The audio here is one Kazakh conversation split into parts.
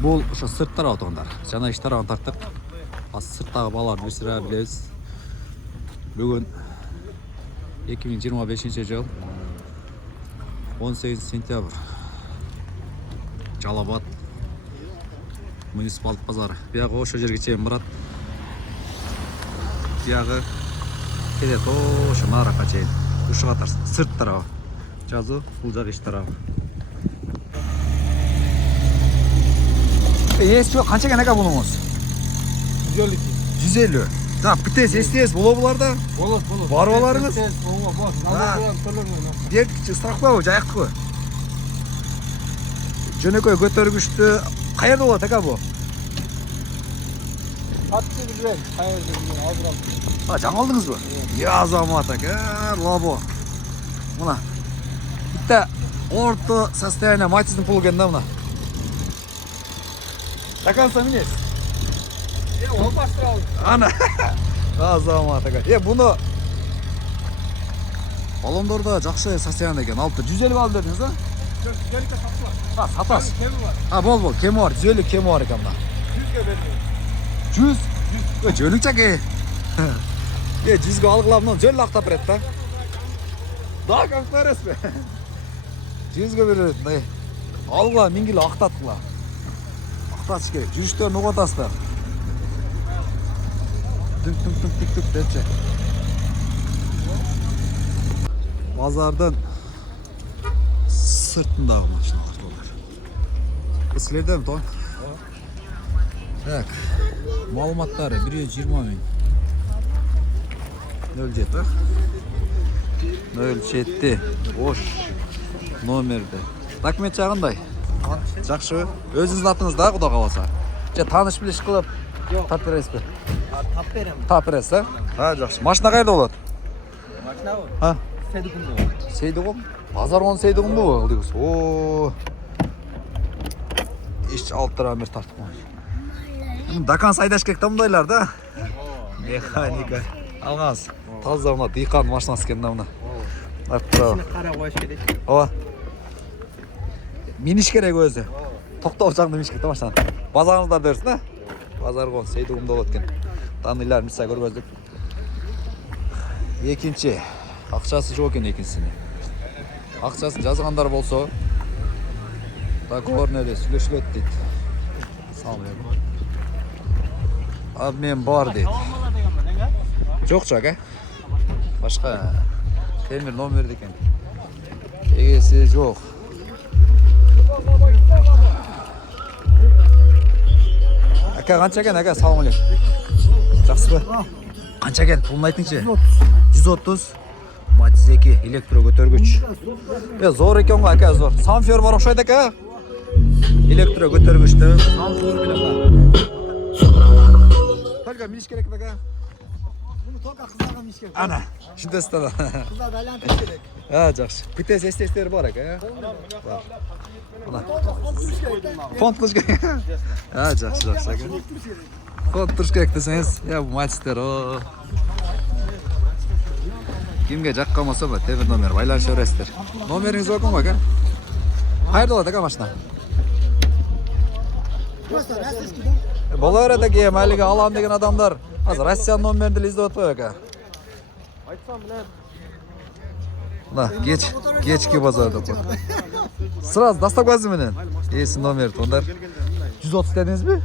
Бұл ошо сырт тарабы тоғандар. Жана ич тарабын тарттык. Сырттагы балаларды биз сыра билебиз. Бүгүн 2025 жыл 18 сентябрь. Жалал-Абад муниципалдык базары. Биягы ошо жерге чейин барат. Биягы келет ошо наракка чейин. Ушуга тарсын. Сырт тарабы. Жазуу, бул жагы ич тарабы. Esi kança gene ka bulunuz? 150. 150. Tamam, pites estes bulabılarda. Olur. Var olarınız? Var. Derdikçi ıstrakpa bu, jayakты bu. Jönököy көтөргүчтү каерде болот aka bu? Atçı güzel. Kayırdı azırak. Ha, жаңы алдыңызбы? Ya азамат aka, лабо. Мына. Bitta орто состояние матиздің пулу келді мына. Стакан сам емес. Ол бастыралды. Ана. Азамат aka. Бұны балондорда жакшы состояние экен. Алты 150 алып бердиңиз, а? 150 сатылат. Ha, сатасыз. Кеми бар. Ha, бол, кеми бар. 150 кеми бар экен мына. 100ге бердим. 100? Жөнүкчө ке. 100ге алгылап, жөн актап берет да. Да, как бересизби? 100ге берет, да. Алгыла, мингиле актаткыла. Актатыш керек. Жүрүштөрүн угатасыздар. Түк депчи. Базардын сыртындагы машиналар болар. Бул силерден то? Так. Маалыматтары 120 000. 07, 07 бош номерде. Документ жагындай? Жакшы. Өзүңүздүн атыңыз да, Кудай кааласа. Же тааныш билиш кылып тап бересизби? Тап берем. Тап бересиз, а? Ha, жакшы. Машина кайерде болот? Машина бу. Ha? Сейдикунда. Сейдигун? Базар Сейдигунбу бул? Дегиз. О. Иш алып турам бер тартып коюш. Дакан сайдаш керек да мындайлар да. Механика. Алгаңыз. Таза мына дыйкан машинасы экен да мына. Аттыра. Кара коюш керек. Ооба. Миниш керек өзү. Токтоп жагында миниш керек да машинаны. Базарыңыздар берсин, а? Базарго Сейдигунда болот экен. Таныйлар мисса көргөздүк. Экинчи. Акчасы жок экен экинчисине. Акчасын жазгандар болсо договорнеде сүйлөшүлөт дейт. Салам алейкум. Обмен бар дейт. Жокчу ака. Башка темир номерде экен. Эгеси жок. Ака канча экен ака? Салам алейкум. Жакшысызбы? Канча экен? Пулун айтыңчы. 130. Matiz 2 elektro көтөргүч. Зор экен го ака, зор. Самфер бар окшойт ака. Elektro көтөргүчтө самфер менен. Только миниш керек ака. Bunu toka kızlarga minиш керек. Ана, шүндөсү да. Кызлар айлантыш керек. Жакшы. Питес эстестер бар ака. Бар. Мына. Фонд туруш керек. Жакшы ака. Фонд туруш керек десеңиз, бул матистер, о. Кимге жаккан болсо, темир номер байланыша бересиздер. Номериңиз бар экен го ака? Кайерде болот ака машина? Бола берет аке, майлиге алам деген адамдар азыр Россиянын номерин деле издеп атпайбы ака? Айтсам билем. Мына кечки базарда бар. Сразу доставкасы менен эсин номер туугандар. 130 дедиңизби?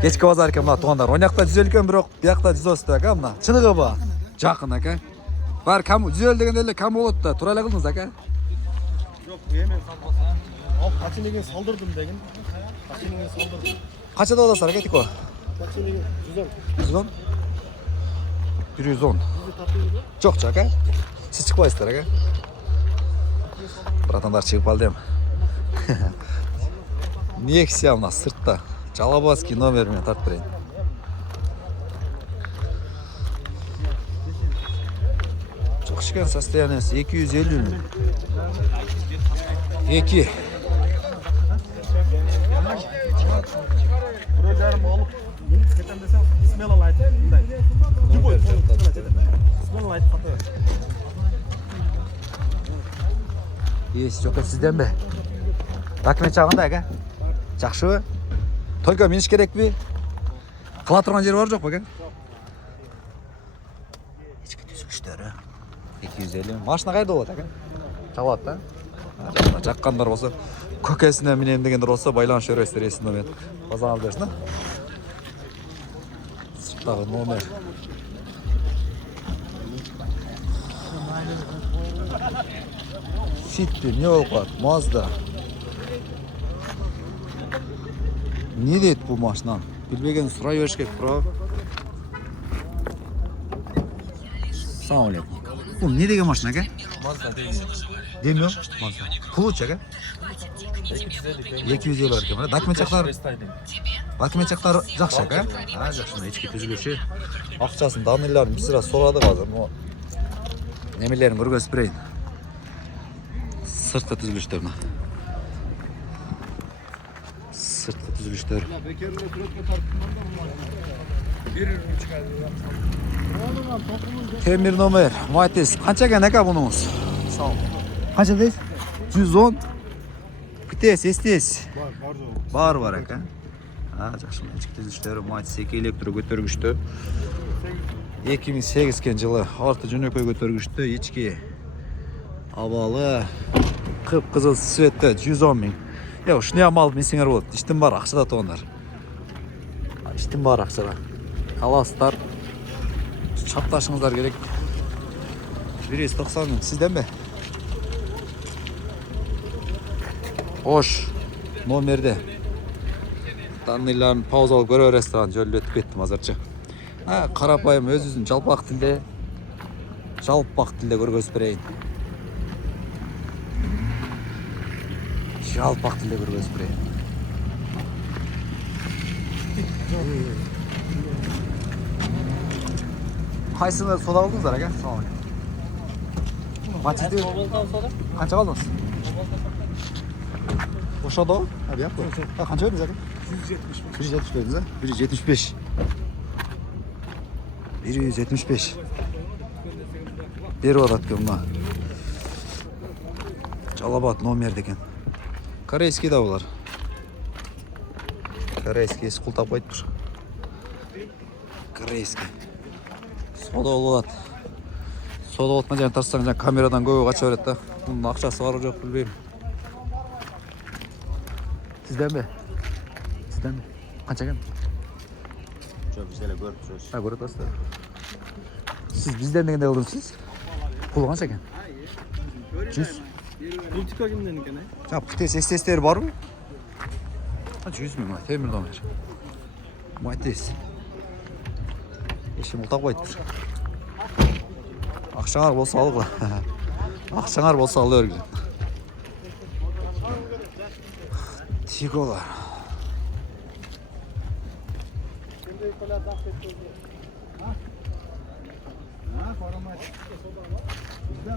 Кечки базар экен мына туугандар. Оңакта 150 экен, бирок биякта 130 ака мына. Чыныгыбы? Жакын ака. Бар кам 150 деген эле кам болот да. Туура эле кылдыңыз ака. Жок, эмен салбасам. Ал качынеген салдырдым деген. Качынеген салдырдым. Качада болосуңар ака Тико? Качынеген 110. 110. Жок ака. Сиз чыкпайсыздар ака. Братандар чыгып калды эми. Нексия мына сыртта. Жалал-Абадский номер менен тартып берейин. Кышкан состояниясы 250 000. 2. Бирөө жарым алып, кетем десем, бисмилла айтып, мындай. Любой бисмилла айтып ката бер. Ес жок сизденби? Документ жагында ака? Жакшыбы? Только minish kerakmi? Qila turgan jeri bor jo'qmi aka? Ichki tuzilishlar. 250. Mashina qayerda bo'ladi aka? Chavotda. Chaqqanlar bo'lsa, ko'kasini minayim deganlar bo'lsa, baylanishib yurasizlar esimda men. Qozon olib bersin. Sirtdagi nomer. City, Neopard, Mazda. Ne deydi bu mashina? Bilmagan so'rayverish kerak, bro. Assalomu alaykum. Bu ne degan mashina aka? Mazda deydi. Demiyor. Mazda. Puluch aka? 250 ekan. Mana dokument chaqlari yaxshi aka. Ha, yaxshi. Ichki tuzilishi. Aqchasini, danillarni bir sira so'radi hozir. Bu nemelarni o'rgazib berayin. Sırtda tuzilishlar buni. Sırtda tuzilishlar. Temir nomer. Matiz. Qancha ekan aka bunimiz? Sağ ol. Qancha deysiz? 110. PTS, STS. Var aka. Ha, yaxshi. Ichki tuzilishlar, Matiz 2 elektro ko'targichda. 2008-yili orta jo'nakay ko'targichda ichki avalı qip-qizil svetda 110 ming. Yo'q, shuni ham olib mensinglar bo'ladi. Ishtim bor, aqchada to'g'anlar. Ishtim bor aqchada. Xaloslar. Chaptashingizlar kerak. 190 ming. Sizdanmi? Xo'sh, nomerda. Tanillarni pauza olib ko'raverasizlar, jo'lda o'tib ketdim hozircha. Ha, qarapayim o'z-o'zim jalpaq tilda ko'rgazib berayin. Jalpaq tilda ko'rgazib berayin. Qaysini soda oldingizlar aka? Assalomu alaykum. Machizda qancha oldingiz? O'shada? Ha, bu yoqda. Ha, qancha verdingiz aka? 170 verdingiz a? 175. 175. Beryapti bundan. Chalobot nomer degan. Koreyskiy da bular. Koreyskiy qultab qo'yibdir. Koreyskiy. Soda bo'ladi. Soda o'tmagan tarsang kameradan go'yo qachaveradi. Bunun aqchasi bor yo'q bilmayman. Sizdanmi? Sizdanmi? Qancha ekan? Çok bizlerle görüp duruyoruz. Ha, ko'rib turasizlar. Siz bizdan deganda oldingiz? Pul qancha ekan? 100. Multiko kimden ekan? Ha, PTS, STS'leri bormi? Qancha 100 ming? Temir nomer. Matiz. Ishim o'taq qo'yibdir. Aqchanglar bo'lsa olinglar. Aqchanglar bo'lsa olavergin. Tigolar.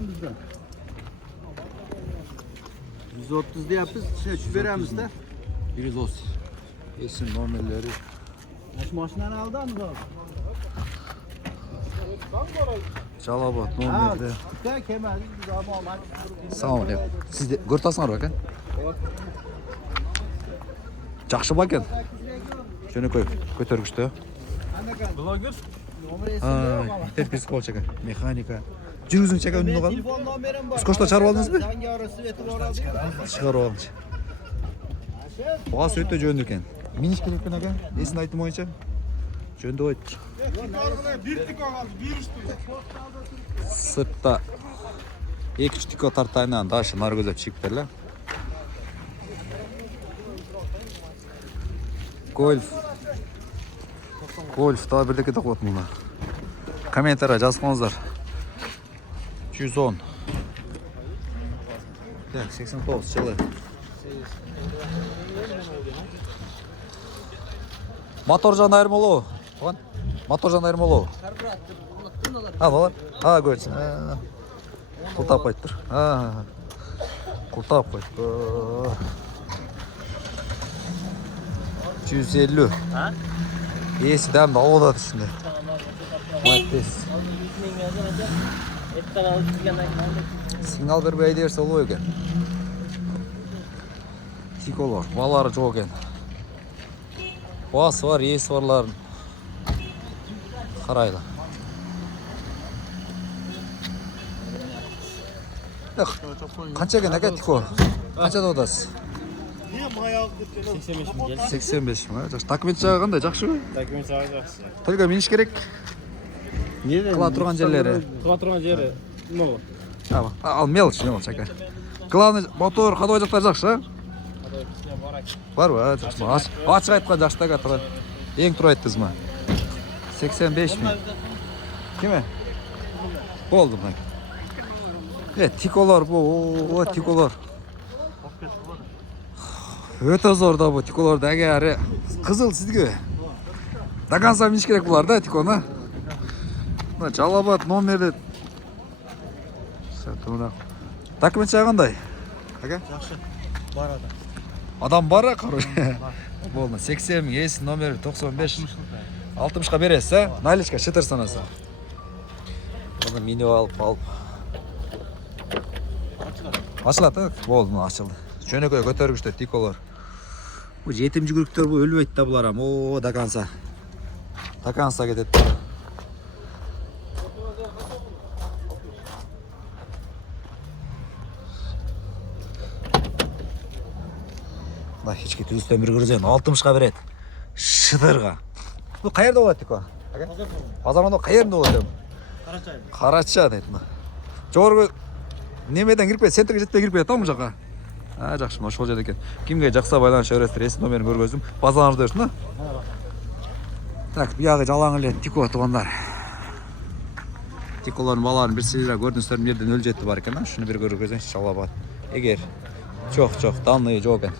Bizden. 130 deyapmiz, tushib beramiz-da. 130. Esim nomerleri. Ash mashinani aldingiz hozir. Chalobot nomerde. Ha, kelmadingiz, biz omad. Assalomu alaykum. Siz ko'rtasizlarmi aka? Yaxshi ekan. Shuni qo'y, ko'targichda. Blogger? Ha, terpis qolchaka, mexanika. Жүргізуші önünde kalın. Telefon numaram bor. Skoçta çağırıp aldınız mı? Zangori sveti bor oldu. Çıkarıp alınca. Bağa söğütte jönді екен. Miniş керек пен aka? Esini айтым ойынша? Жөнді ойыптыр. Sırtta 2-3 tiko tartayla daşı nargözep çekiptirler. Golf daha birlikte takıp bunlar. Kommentara жазыңыздар. 110. Так, 89 жылы. Motorjan ayırmalı. Lan, motorjan ayırmalı. Ha, var. Ha, görürsün. Ha. Kultap koydur. Ha. Kultap koydur. 250. Ha? İyisi dem de o şimdi. Maddes. Signal bir bey derse oluyor ekan. Tikolor, balları çok ekan. Басы бар, есі барларын қарайлы. Қанша екен әке тико? Қаншада одасыз? 85 мың келді. 85 мың. Жақсы. Документ жағы қандай? Жақсы ғой? Документ жағы жақсы. Только миниш керек. Қыла тұрған жерлері. Қыла тұрған жері, ну, Ал мелочь әке. Главный мотор, ходовой жақтар жақсы, бар ба? Жақсы. Ашық айтқан жақсы әке тұрады. Ең тұр айттыңыз ма? 85 мың. Кеме? Болды бұна. Тиколар бұл, тиколар. Өте зор да бұл тиколарды әге әрі. Қызыл сізге. Дағанса миниш керек бұлар да тиконы. Жалабат номері. Документ жағандай? Жақсы. Бар адам. Адам бар, короче. Болды. 80 мың, есі номері 95. 60-қа бересіз, наличка шытыр санасы. Оны меню алып. Ашылады, болды, ашылды. Жөнекөй көтергіштер, тиколар. Бұл жетім жүгіріктер бұл өлбейді да бұларам. О, даканса. Даканса кетеді. Да, хечке түзістен бір көрізен, 60-қа береді. Шыдырға. Бұл қайерде болады, тико? Базарманда қайерінде болады? Қарача дейді. Жорғы немеден кіріп кетеді, сентерге жетпей кіріп кетеді, тау мұ жаққа? Жақшы, шол жеді екен. Кімге жақса байланыш өрестір, есі номерін көргөздім. Базаларыңызды өрсін, Так, бұяғы жалаңылы тико туғандар. Тиколардың баларын бір сыйра көрдіңіздердің жерден өл жетті бар екен, шыны бір көргөзен шалабат. Егер жоқ, данные жоқ екен.